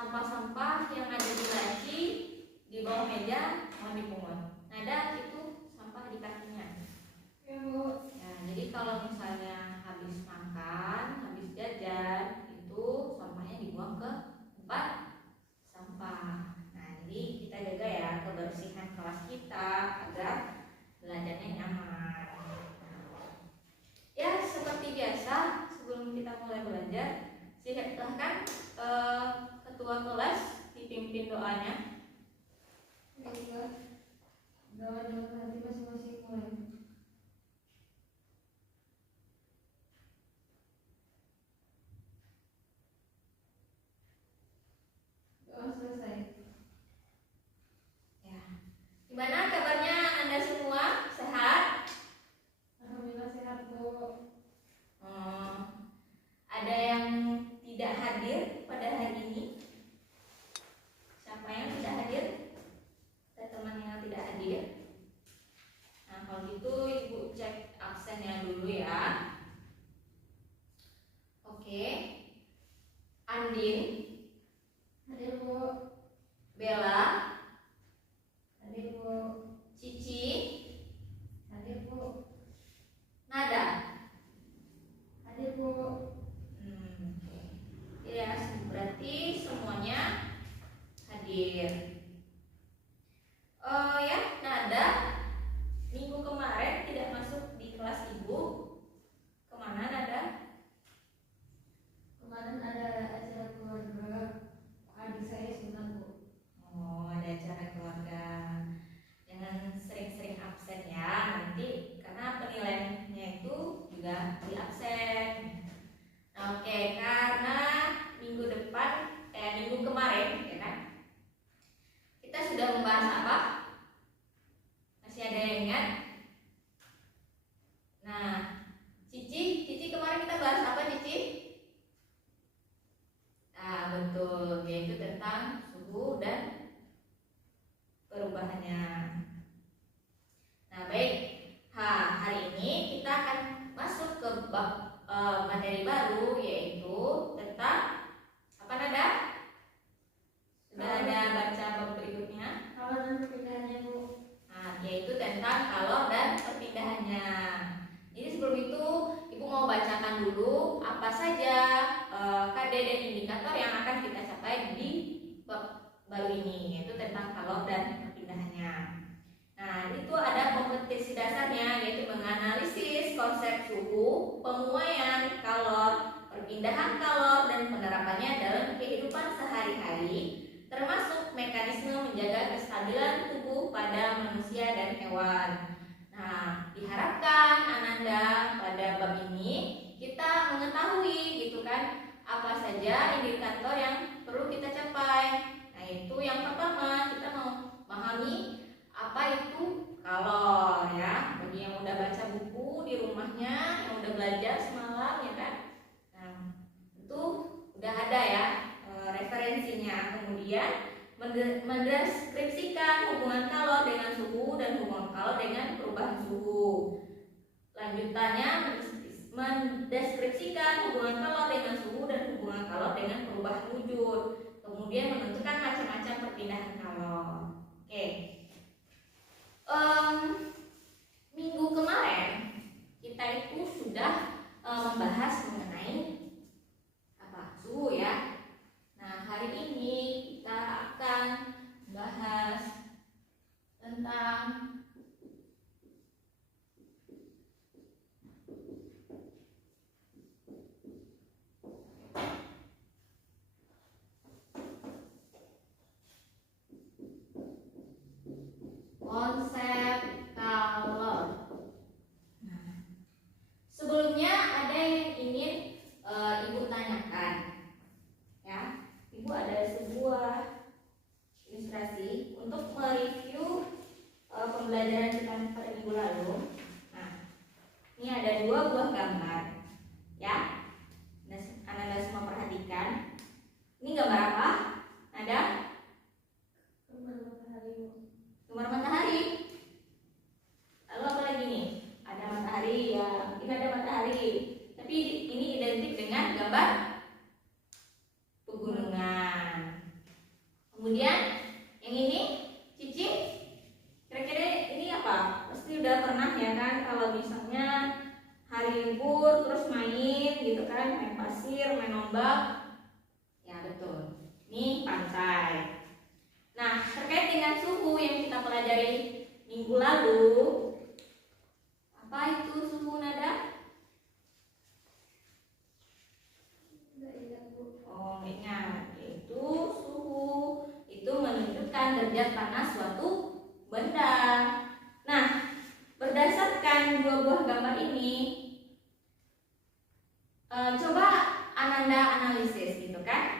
sampah-sampah yang ada di laci di bawah meja mohon dipungut. Nada itu sampah di kakinya. Ya, Bu. Ya, jadi kalau misalnya habis makan, habis jajan, itu sampahnya dibuang ke tempat sampah. Nah, jadi kita jaga ya kebersihan kelas kita agar belajarnya nyaman. Ya, seperti biasa sebelum kita mulai belajar, silahkan ketua kelas dipimpin doanya. Baiklah. Doa dalam hati masing-masing mulai. Doa selesai. Ya. Gimana kabarnya Anda semua? Sehat? Alhamdulillah sehat, Bu. Ada yang tidak hadir pada hari ini? Siapa yang tidak hadir? Ada teman yang tidak hadir? Nah, kalau gitu Ibu cek absennya dulu ya. Oke. Andin, Hadir, Bu. Bella, Hadir, Bu. Cici, Hadir, Bu. Nada. Hadir, Bu. Oke. Ya, berarti semuanya hadir. Ya, Nada minggu kemarin tidak masuk di kelas Ibu. Kemana Nada? Kemarin ada acara keluarga adik saya sunat, Bu. Oh, ada acara keluarga. Jangan sering-sering absen ya, nanti karena penilaiannya itu juga di absen. Oke, karena minggu kemarin ya kan, kita sudah membahas apa? Masih ada yang ingat? Nah, Cici kemarin kita bahas apa, Cici? Nah, betul, yaitu tentang suhu dan perubahannya. Nah, baik. Hari ini kita akan masuk ke materi baru, yaitu tentang apa Nada? Sudah ada baca bab berikutnya? Kalau dan perpindahannya, Bu. Nah, yaitu tentang kalor dan perpindahannya. Jadi sebelum itu Ibu mau bacakan dulu apa saja KD dan indikator yang akan kita capai di bab baru ini, yaitu tentang kalor dan perpindahannya. Nah, itu ada kompetensi dasarnya, yaitu menganalisis konsep suhu, pemuaian kalor, perpindahan kalor, dan penerapannya dalam kehidupan sehari-hari, termasuk mekanisme menjaga kestabilan tubuh pada manusia dan hewan. Nah, diharapkan Ananda pada bab ini kita mengetahui gitu kan, apa saja indikator yang perlu kita capai. Nah, itu yang pertama, kita mau memahami apa itu kalor ya. Bagi yang udah baca buku di rumahnya, yang udah belajar semalam ya kan. Nah, itu udah ada ya referensinya. Kemudian mendeskripsikan hubungan kalor dengan suhu dan hubungan kalor dengan perubahan suhu. Lanjutannya mendeskripsikan hubungan kalor dengan suhu dan hubungan kalor dengan perubahan wujud. Kemudian menentukan macam-macam perpindahan kalor. Oke. Minggu kemarin kita itu sudah membahas mengenai apa? Suhu ya. Nah, hari ini kita akan bahas tentang konsep kalor. Nah, sebelumnya ada yang ingin Ini pantai. Nah, terkait dengan suhu yang kita pelajari minggu lalu, apa itu suhu nada? Oh, ingat, yaitu suhu itu menunjukkan derajat panas suatu benda. Nah, berdasarkan dua buah gambar ini, coba Ananda analisis gitu kan.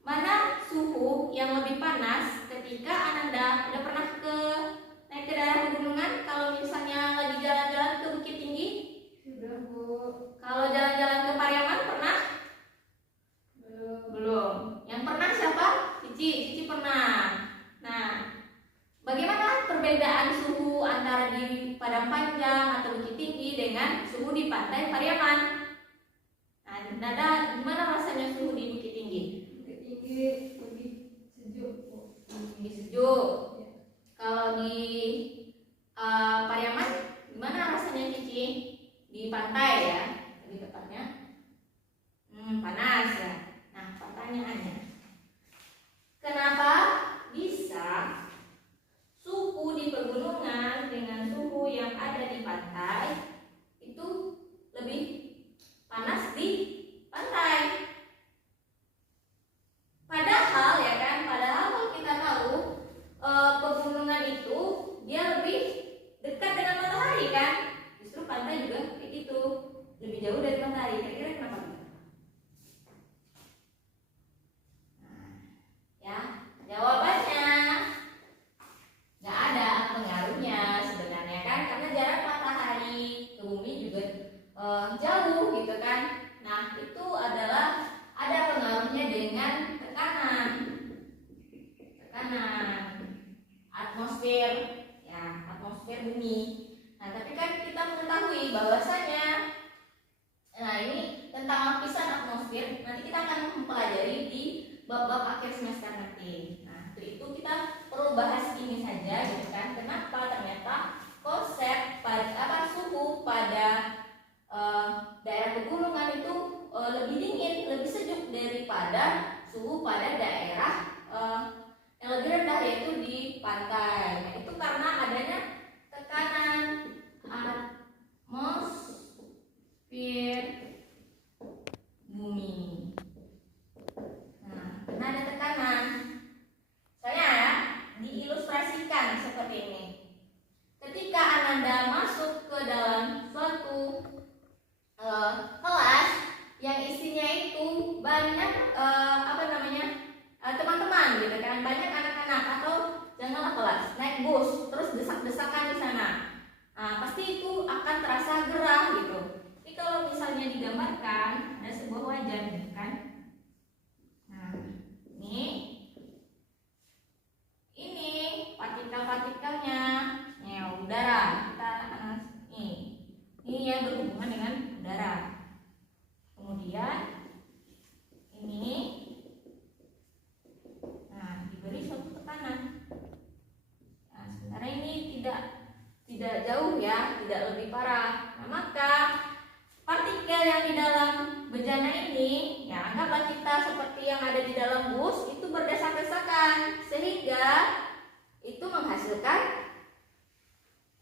Mana suhu yang lebih panas ketika Ananda udah pernah naik ke daerah pegunungan? Kalau misalnya lagi jalan-jalan ke Bukit Tinggi? Sudah, Bu. Kalau jalan-jalan ke Pariaman pernah? Belum. Yang pernah siapa? Cici pernah. Nah, bagaimana perbedaan suhu antara di Padang Panjang atau Bukit Tinggi dengan suhu di pantai Pariaman? Nah, Nada, gimana rasanya suhu di Bukit Tinggi? Bukit Tinggi lebih sejuk, Bu. Lebih sejuk. Ya. Kalau di Pariaman, gimana rasanya Cici? Di pantai ya, lebih tepatnya. Panas ya. Nah, pertanyaannya, kenapa bisa suhu di pegunungan dengan suhu yang ada di pantai itu lebih panas di pantai? Padahal ya kan, kalau kita tahu pegunungan itu dia lebih dekat dengan matahari kan, justru pantai juga kayak gitu, lebih jauh dari matahari. Kira-kira kenapa? Nah, ya jawabannya nggak ada pengaruhnya sebenarnya kan, karena jarak matahari ke bumi juga jauh gitu kan. Nah, itu adalah ada pengaruhnya dengan tekanan atmosfer ya, atmosfer bumi. Nah, tapi kan kita mengetahui bahwasanya, nah ini tentang lapisan atmosfer nanti kita akan mempelajari di bab-bab akhir semester nanti. Nah, untuk itu kita perlu bahas ini saja gitu kan, kenapa ternyata konsep suhu pada daerah pegunungan itu lebih dingin, lebih sejuk daripada suhu pada daerah yang lebih rendah, yaitu di pantai. Nah, itu karena adanya tekanan atmosfer bumi. Nah, karena ada tekanan, saya ya diilustrasikan seperti ini. Ketika Ananda masuk ke dalam suatu kelas yang isinya itu banyak teman-teman gitu kan, banyak anak-anak, atau janganlah kelas, naik bus terus desak-desakan di sana, pasti itu akan terasa gerah gitu. Tapi kalau misalnya digambarkan ada sebuah wajan gitu kan, nah ini partikel-partikelnya udara kita, ini yang berhubungan dengan udara. Kemudian ini diberi suatu tekanan. Nah, sementara ini tidak jauh ya, tidak lebih parah. Nah, maka partikel yang di dalam bejana ini, ya anggaplah kita seperti yang ada di dalam bus, itu berdesak-desakan sehingga itu menghasilkan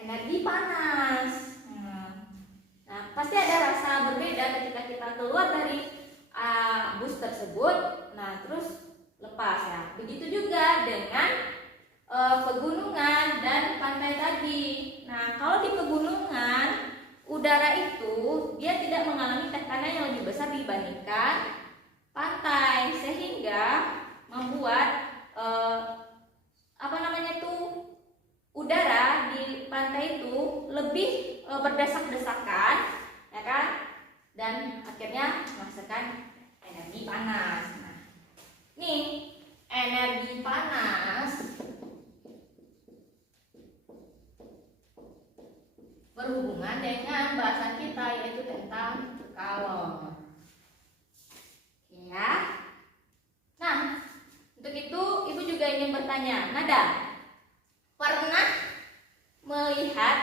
energi panas. Nah, pasti ada rasa berbeda ketika kita keluar dari bus tersebut. Nah, terus lepas ya. Begitu juga dengan pegunungan dan pantai tadi. Nah, kalau di pegunungan udara itu dia tidak mengalami tekanan yang lebih besar dibandingkan pantai, sehingga membuat udara di pantai itu lebih berdesak-desakan ya kan, dan akhirnya menghasilkan energi panas. Nah, nih energi panas berhubungan dengan bahasan kita, yaitu tentang kalor. Ya. Nah, untuk itu Ibu juga ingin bertanya, Nada, pernah melihat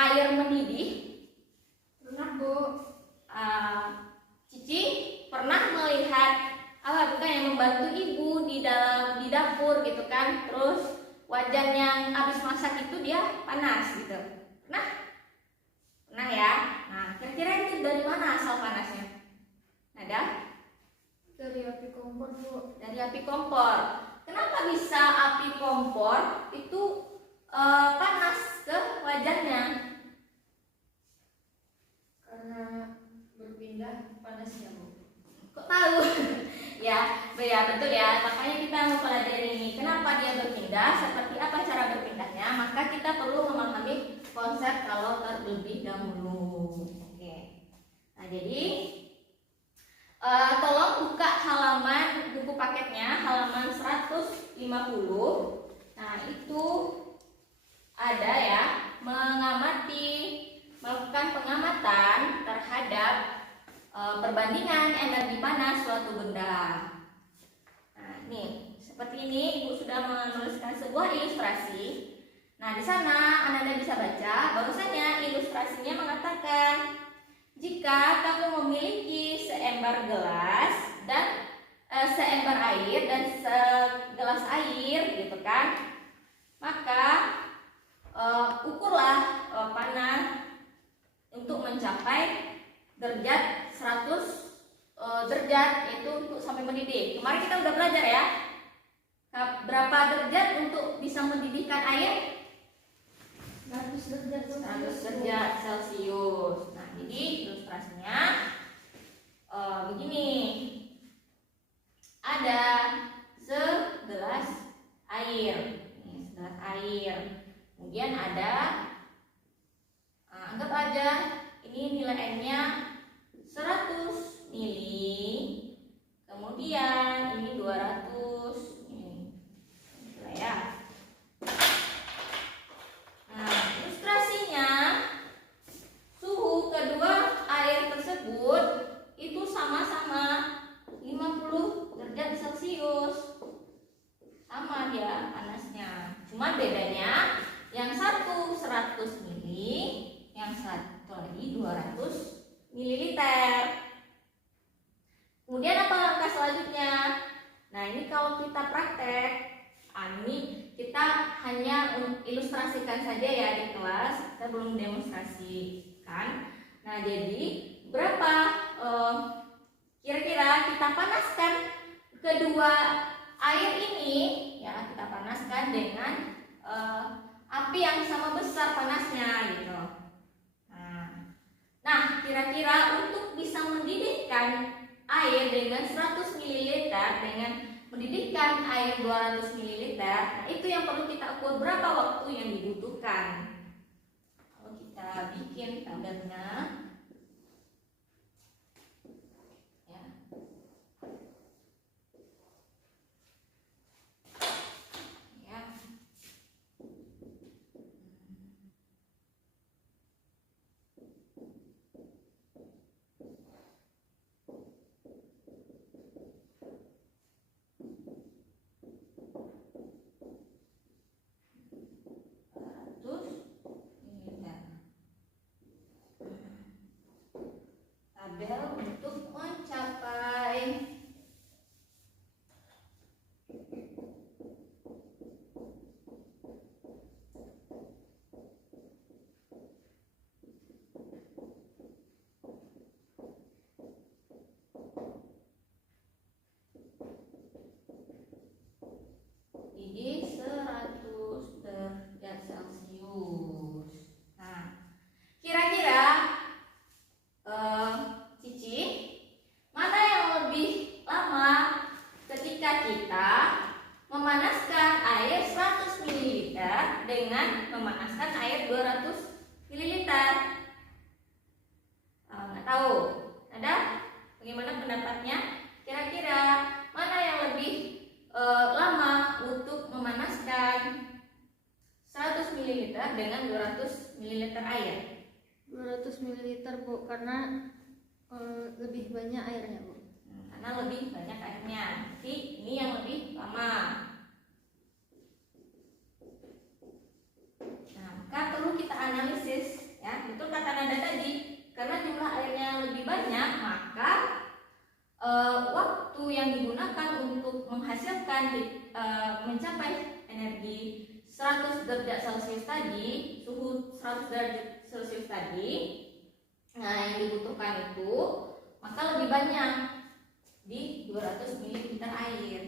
air mendidih? Pernah, Bu. Cici wajan yang habis masak itu dia panas gitu. Pernah ya? Nah, kira-kira itu dari mana asal panasnya? Ada? Dari api kompor, Bu. Dari api kompor. Kenapa bisa api kompor itu panas ke wajannya? Karena berpindah panasnya, Bu. Kok tahu? Ya betul ya. Makanya kita mempelajari ini. Kenapa dia berpindah? Seperti apa cara berpindahnya? Maka kita perlu memahami konsep kalau terlebih dahulu. Oke. Nah, jadi tolong buka halaman buku paketnya, halaman 150. Nah, itu ada ya, melakukan pengamatan terhadap perbandingan energi panas suatu benda. Nah, nih, seperti ini Ibu sudah menuliskan sebuah ilustrasi. Nah, di sana Anda bisa baca bahwasanya ilustrasinya mengatakan jika kamu memiliki seember gelas dan seember air dan segelas air gitu kan, maka ukurlah panas untuk mencapai derajat 100 derajat, itu untuk sampai mendidih. Kemarin kita udah belajar ya, berapa derajat untuk bisa mendidihkan air? 100 derajat 100 derajat Celcius. Nah, jadi ilustrasinya begini. Ada segelas air. Nih, segelas air. Kemudian ada anggap aja ini nilai N-nya 100 mili. Kemudian ini 200 mili. Itulah ya. Nah, ilustrasinya suhu kedua air tersebut itu sama-sama 50 derajat Celcius. Sama dia panasnya. Cuma bedanya yang satu 100 mili, yang satu lagi 200 mililiter. Kemudian apa langkah selanjutnya? Nah, ini kalau kita praktek, ini kita hanya ilustrasikan saja ya di kelas, kita belum demonstrasikan. Nah, jadi berapa kira-kira kita panaskan kedua air ini ya, kita panaskan dengan api yang sama besar panasnya gitu. Nah, kira-kira untuk bisa mendidihkan air dengan 100 ml dengan mendidihkan air 200 ml, nah itu yang perlu kita ukur berapa waktu yang dibutuhkan. Kalau kita bikin tabelnya ya. Ya. Tabel untuk mencapai didih 100 derajat Celcius. Nah, kira-kira Cici, mana yang lebih lama ketika kita memanaskan air 100 ml dengan memanaskan air 200 ml? Nggak tahu. Ada? Bagaimana pendapatnya? Kira-kira mana yang lebih lama untuk memanaskan 100 ml dengan 200 ml air? 200 ml, Bu, karena lebih banyak airnya, Bu. Karena lebih banyak airnya. Jadi ini yang lebih lama. Nah, maka perlu kita analisis ya. Itu kata nada tadi. Karena jumlah airnya lebih banyak, maka waktu yang digunakan untuk menghasilkan mencapai energi 100 derajat Celcius tadi, suhu 100 derajat Celcius tadi, nah yang dibutuhkan itu maka lebih banyak di 200 ml air.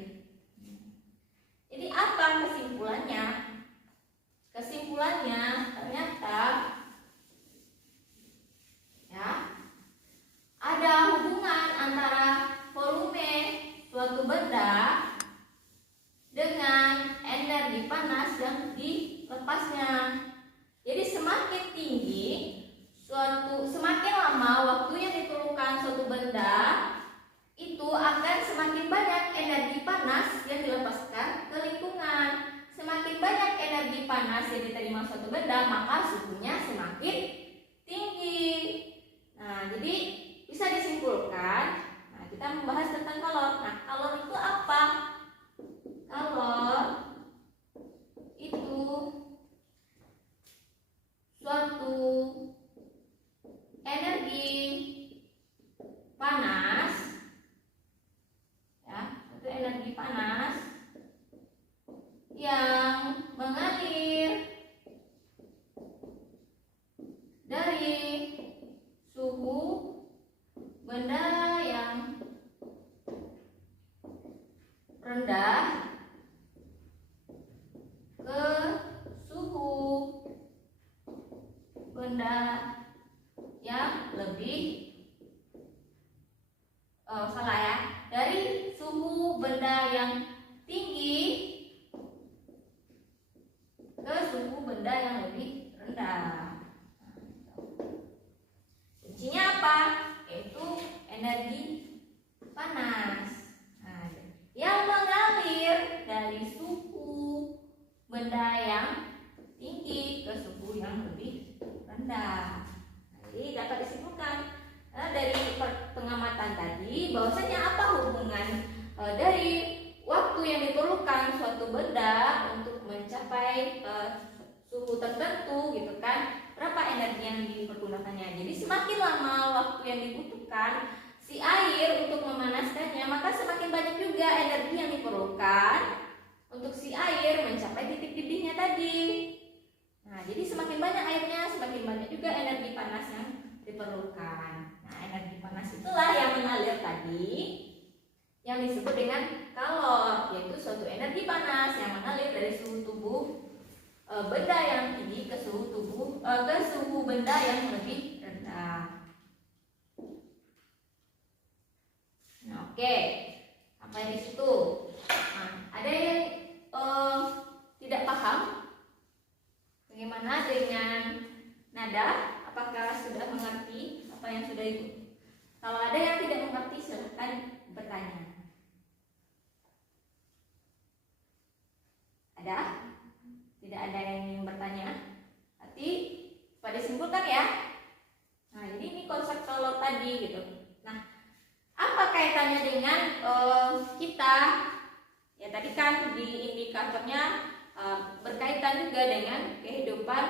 Jadi apa kesimpulannya? Kesimpulannya ternyata ya ada hubungan antara volume suatu benda dengan energi panas yang dilepasnya. Jadi semakin tinggi semakin lama waktu yang diperlukan suatu benda, itu akan semakin banyak energi panas yang dilepaskan ke lingkungan. Semakin banyak energi panas yang diterima suatu benda, maka suhunya semakin tinggi. Nah, jadi bisa disimpulkan, nah kita membahas tentang kalor. Nah, kalor itu apa? Kalor itu suatu energi panas, ya, suatu energi panas yang mengalir dari suhu benda yang rendah ke suhu benda yang lebih dari suhu benda yang tinggi ke suhu benda yang lebih rendah. Kuncinya apa? Yaitu energi panas. Nah, yang mengalir dari suhu benda yang tinggi ke suhu yang lebih rendah. Jadi dapat disimpulkan dari pengamatan tadi bahwasanya apa hubungan dari waktu yang diperlukan suatu benda untuk mencapai suhu tertentu gitu kan, berapa energi yang dipergunakannya. Jadi semakin lama waktu yang dibutuhkan si air untuk memanaskannya, maka semakin banyak juga energi yang diperlukan untuk si air mencapai titik didihnya tadi. Nah, jadi semakin banyak airnya, semakin banyak juga energi panas yang diperlukan. Nah, energi panas itulah yang mengalir tadi, yang disebut dengan kalor, yaitu suatu energi panas yang mengalir dari suhu tubuh benda yang tinggi ke suhu benda yang lebih rendah. Nah, oke, sampai di situ. Nah, ada yang tidak paham bagaimana dengan nada? Apakah sudah mengerti apa yang sudah ibu? Kalau ada yang tidak mengerti, silahkan bertanya. Ada? Tidak ada yang ingin bertanya? Berarti pada simpulkan ya. Nah, ini konsep kalor tadi gitu. Nah, apa kaitannya dengan kita? Ya tadi kan di indikatornya berkaitan juga dengan kehidupan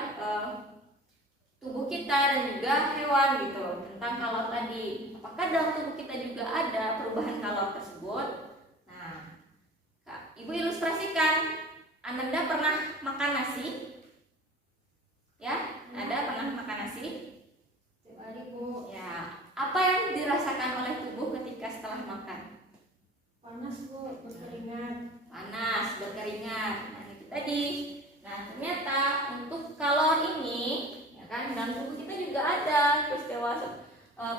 tubuh kita dan juga hewan gitu, tentang kalor tadi. Apakah dalam tubuh kita juga ada perubahan kalor tersebut? Nah, Ibu ilustrasikan. Ananda pernah makan nasi? Ya, Anda pernah makan nasi? Setiap hari, Bu. Ya, apa yang dirasakan oleh tubuh ketika setelah makan? Panas, Bu, berkeringat. Panas, berkeringat. Nah, itu tadi. Nah, ternyata untuk kalor ini, ya kan, dalam tubuh kita juga ada peristiwa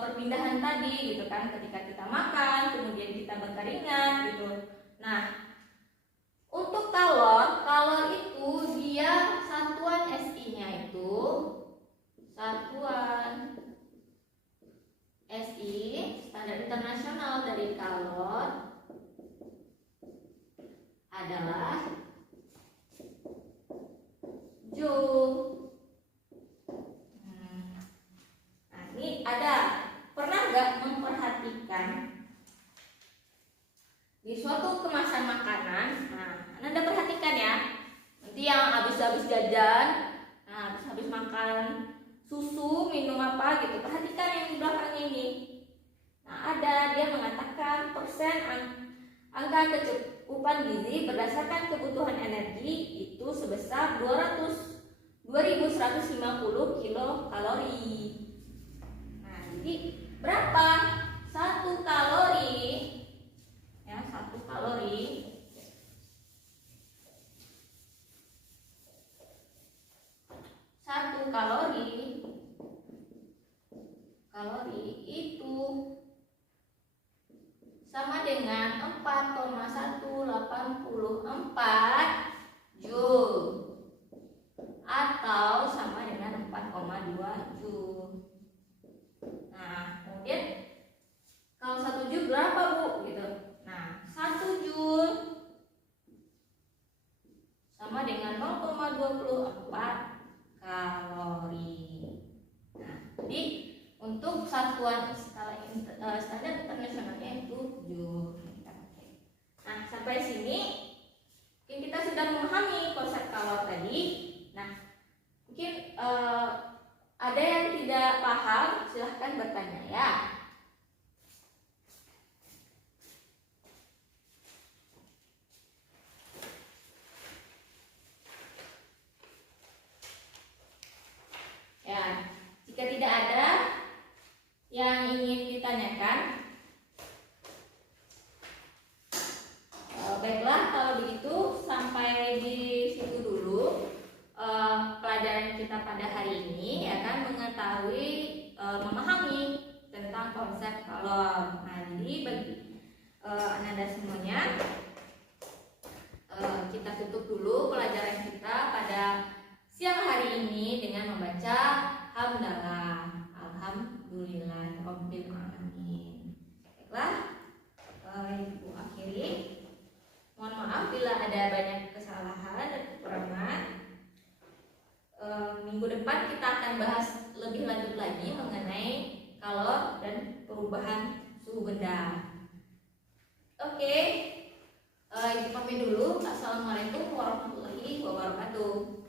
perpindahan tadi, gitu kan, ketika kita makan, kemudian kita berkeringat, gitu. Nah, untuk kalor itu dia satuan SI-nya itu satuan SI standar internasional dari kalor adalah Joule. Nah, ini ada, pernah nggak memperhatikan di suatu kemasan makanan? Nah, Anda perhatikan ya, nanti yang habis jajan, nah habis makan susu, minum apa gitu, perhatikan yang di belakang ini. Nah, ada dia mengatakan persen angka cukupan gizi berdasarkan kebutuhan energi itu sebesar 2150 kilokalori. Nah, jadi berapa satu kalori? Ya, satu kalori itu sama dengan 4,184 Joule atau sama dengan 4,2 Joule. Nah, kemudian kalau 1 Joule berapa, Bu? Gitu. Nah, 1 Joule sama dengan 0,24 kalori. Nah, jadi untuk satuan skala standar internasionalnya itu Joule. Nah, sampai sini mungkin kita sudah memahami konsep kalor tadi. Nah, mungkin ada yang tidak paham, silahkan bertanya ya. Ya, jika tidak ada yang ingin ditanyakan, baiklah kalau begitu sampai di situ dulu pelajaran kita pada hari ini, akan mengetahui memahami tentang konsep kalor. Nah, jadi bagi Ananda semuanya, kita tutup dulu pelajaran kita pada siang hari ini dengan membaca hamdalah. Alhamdulillah Rabbil Alamin. Baiklah, Ibu akhiri. Mohon maaf bila ada banyak kesalahan dan kekurangan. Minggu depan kita akan bahas lebih lanjut lagi mengenai kalor dan perubahan suhu benda. Oke, Ibu pamit dulu. Assalamualaikum warahmatullahi wabarakatuh.